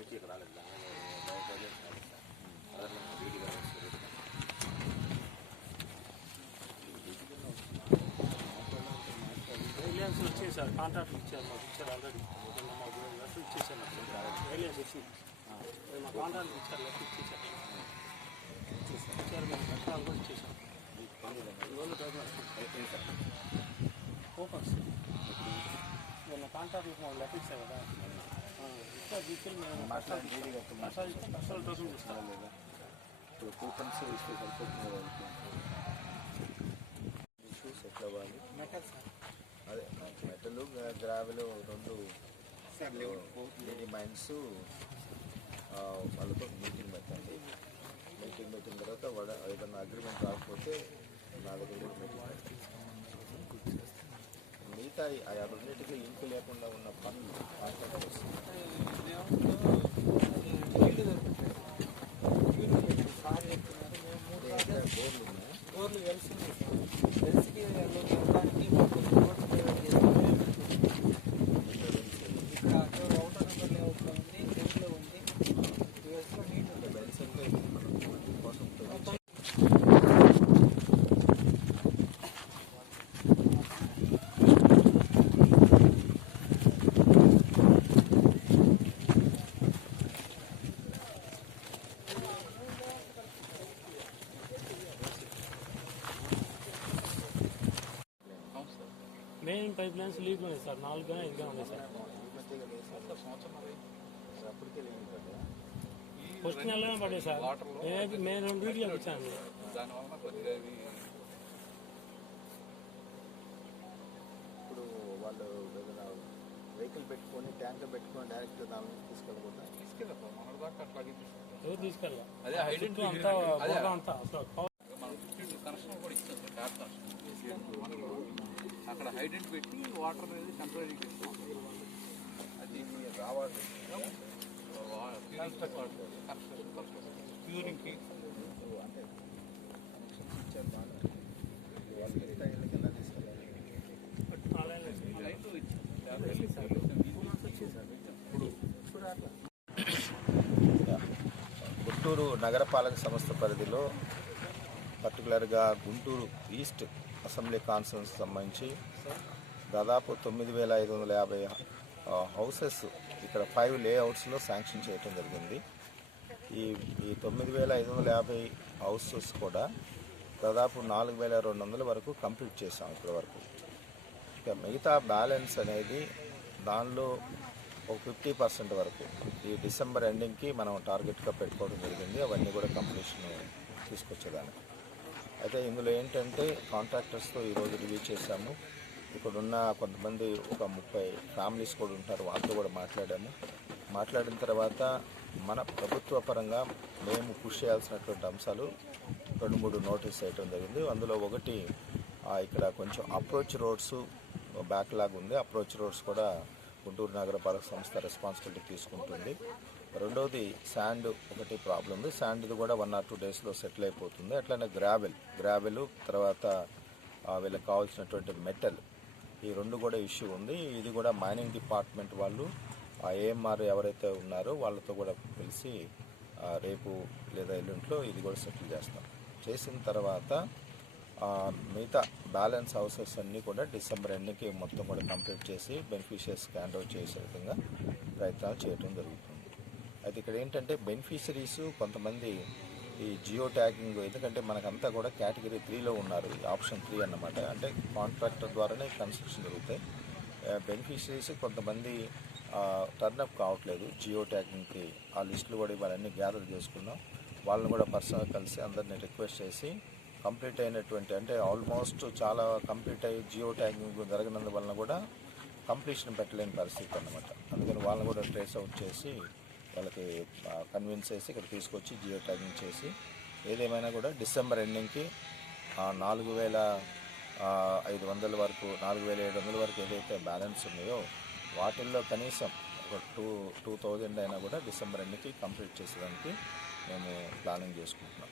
வீட்டுக்கு ராகத்தான் அதெல்லாம் வீட்டுக்கு ராகத்தான் ఏలియన్స్ వచ్చాయి సార్ కాంట్రాక్ట్ ఇచ్చారు మాకు ఇచ్చారు ఆల్రెడీ మా గూడెం లెటర్ ఇచ్చేసాను ఏలియన్స్ వచ్చి మా కాంట్రాక్ట్ ఇచ్చారు లెటర్ ఇచ్చేసారు ఇచ్చారు మేము కట్టాలు కూడా ఇచ్చేసాం ఓపెన్ సార్ మొన్న కాంట్రాక్ట్ మాకు లెటర్ ఇచ్చారు కదా ఇప్పుడు కూపన్స్ ఇస్తే సరిపోతుంది వాళ్ళకి ఇష్యూస్ ఎట్లా అవ్వాలి అదే మెటల్ గ్రావెల్ రెండు దీని మైన్స్ వాళ్ళతో మీటింగ్ పెట్టండి మీటింగ్ పెట్టిన తర్వాత వాళ్ళ ఏదైనా అగ్రిమెంట్ రాకపోతే నా దగ్గర కూడా మీటింగ్ పెట్టండి మిగతా ఆ రెండింటికి లింక్ లేకుండా ఉన్న పనులు వస్తుంది బోర్లు ఉన్నాయి. మెయిన్ పైప్ లైన్స్ లీక్ ఉన్నాయి సార్ నాలుగు ఐదుగా ఉన్నాయి సార్. ఫస్ట్ నెలలోనే పడ్డాయి సార్? నేనైతే మేము రెండు వీడియోలు ఇది ఇప్పుడు వాళ్ళు ఏదైనా వెహికల్ పెట్టుకొని ట్యాంకర్ పెట్టుకొని డైరెక్ట్ దాని తీసుకెళ్ళకుండా ఎవరు తీసుకెళ్ళా అదే అంతా అంతా కనెక్షన్ కూడా ఇస్తాం సార్ ట్యాప్ కనెక్షన్ అక్కడ హైడెంట్ పెట్టి వాటర్ అనేది టెంపరీ చేస్తాం అది రావాలి. అంటే ఇచ్చారు బాగా గుంటూరు నగరపాలక సంస్థ పరిధిలో పర్టికులర్గా గుంటూరు ఈస్ట్ అసెంబ్లీ కాన్ఫరెన్స్ సంబంధించి దాదాపు తొమ్మిది వేల ఐదు వందల యాభై హౌసెస్ ఇక్కడ ఫైవ్ లేఅవుట్స్లో శాంక్షన్ చేయటం జరిగింది. ఈ ఈ తొమ్మిది వేల ఐదు వందల యాభై హౌసెస్ కూడా దాదాపు నాలుగు వేల రెండు వందల వరకు కంప్లీట్ చేసాం ఇప్పటి వరకు. ఇక మిగతా బ్యాలెన్స్ అనేది దానిలో ఒక ఫిఫ్టీ పర్సెంట్ వరకు ఈ డిసెంబర్ ఎండింగ్కి మనం టార్గెట్గా పెట్టుకోవడం జరిగింది. అవన్నీ కూడా కంప్లీషన్ తీసుకొచ్చేదానికి. అయితే ఇందులో ఏంటంటే కాంట్రాక్టర్స్తో ఈరోజు రివ్యూ చేశాము. ఇక్కడున్న కొంతమంది ఒక ముప్పై ఫ్యామిలీస్ కూడా ఉంటారు. వాళ్ళతో కూడా మాట్లాడాము. మాట్లాడిన తర్వాత మన ప్రభుత్వ పరంగా మేము కృషి చేయాల్సినటువంటి అంశాలు రెండు మూడు నోటీస్ వేయటం జరిగింది. అందులో ఒకటి ఇక్కడ కొంచెం అప్రోచ్ రోడ్స్ బ్యాక్లాగ్ ఉంది. అప్రోచ్ రోడ్స్ కూడా గుంటూరు నగరపాలక సంస్థ రెస్పాన్సిబిలిటీ తీసుకుంటుంది. రెండవది శాండ్ ఒకటి ప్రాబ్లం ఉంది. శాండ్ది కూడా వన్ ఆర్ టూ డేస్లో సెటిల్ అయిపోతుంది. అట్లనే గ్రావెల్ గ్రావెల్ తర్వాత వీళ్ళకి కావాల్సినటువంటి మెటల్ ఈ రెండు కూడా ఇష్యూ ఉంది. ఇది కూడా మైనింగ్ డిపార్ట్మెంట్ వాళ్ళు ఆ ఏఎంఆర్ ఎవరైతే ఉన్నారో వాళ్ళతో కూడా కలిసి రేపు లేదా ఎల్లుంట్లో ఇది కూడా సెటిల్ చేస్తాం. చేసిన తర్వాత మిగతా బ్యాలెన్స్ హౌసెస్ అన్నీ కూడా డిసెంబర్ ఎన్నికి మొత్తం కూడా కంప్లీట్ చేసి బెనిఫిషియర్స్ హ్యాండ్ ఓవర్ చేసే విధంగా ప్రయత్నాలు చేయడం జరుగుతుంది. అయితే ఇక్కడ ఏంటంటే బెనిఫిషరీస్ కొంతమంది ఈ జియో ట్యాగింగ్ ఎందుకంటే మనకంతా కూడా కేటగిరీ త్రీలో ఉన్నారు ఈ ఆప్షన్ త్రీ అన్నమాట. అంటే కాంట్రాక్టర్ ద్వారానే కన్స్ట్రక్షన్ జరుగుతాయి. బెనిఫిషరీస్ కొంతమంది టర్నప్ కావట్లేదు జియో ట్యాగింగ్కి. ఆ లిస్టులు కూడా ఇవన్నీ గ్యాదర్ చేసుకున్నాం. వాళ్ళని కూడా పర్సనల్ కలిసి అందరిని రిక్వెస్ట్ చేసి కంప్లీట్ అయినటువంటి అంటే ఆల్మోస్ట్ చాలా కంప్లీట్ అయ్యి జియో ట్యాగింగ్ జరగనందువలన కూడా కంప్లీషన్ పెట్టలేని పరిస్థితి అన్నమాట. అందుకని వాళ్ళని కూడా ట్రేస్ అవుట్ చేసి వాళ్ళకి కన్విన్స్ చేసి ఇక్కడ తీసుకొచ్చి జియో ట్యాగింగ్ చేసి ఏదేమైనా కూడా డిసెంబర్ ఎండింగ్కి నాలుగు వేల ఐదు వందల వరకు నాలుగు వేల ఏడు వందల వరకు ఏదైతే బ్యాలెన్స్ ఉన్నాయో వాటిల్లో కనీసం ఒక టూ టూ థౌజండ్ అయినా కూడా డిసెంబర్ ఎండ్కి కంప్లీట్ చేసేదానికి మేము ప్లానింగ్ చేసుకుంటున్నాం.